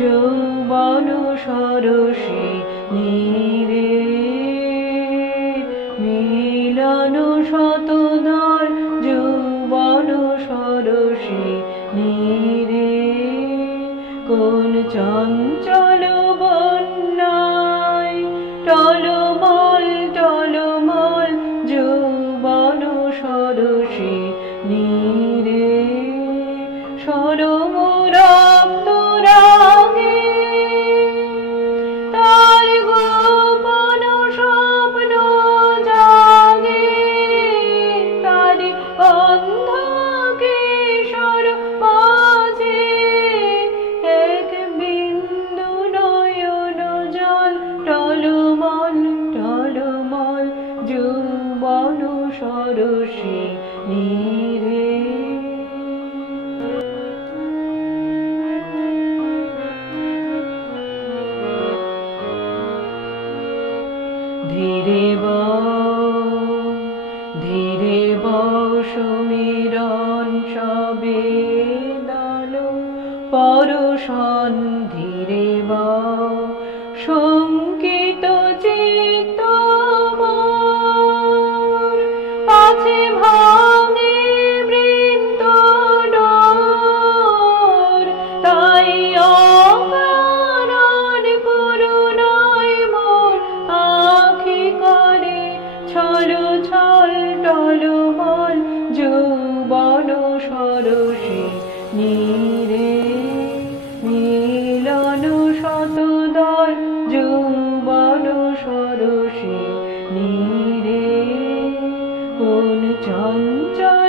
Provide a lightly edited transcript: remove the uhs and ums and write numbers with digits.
যৌবন সরসী নীরে মিলন শতধর যৌবন সরসী নীরে কোন চঞ্চল বন্যায় টলমল টলমল যৌবন সরসী নীরে সরমরক্ত রাগে তার গোপন স্বপ্ন জাগে তার অন্ধ কিশোর মাঝে এক বিন্দু নয়ন জল টলমল টলমল যৌবন সরসী নীরে ধীরে ধীরে সুমিরন সবেদন পরশন ধীরে শঙ্কিত চিত্ত মোর পাছে ভাঙে বৃন্ত ডোর তাই অকারণ করুণায় মোর আখি করে ছল ছল টলমল যৌবন সরসী নীরে মিলন শতদল যৌবন সরসী নীরে কোন চঞ্চল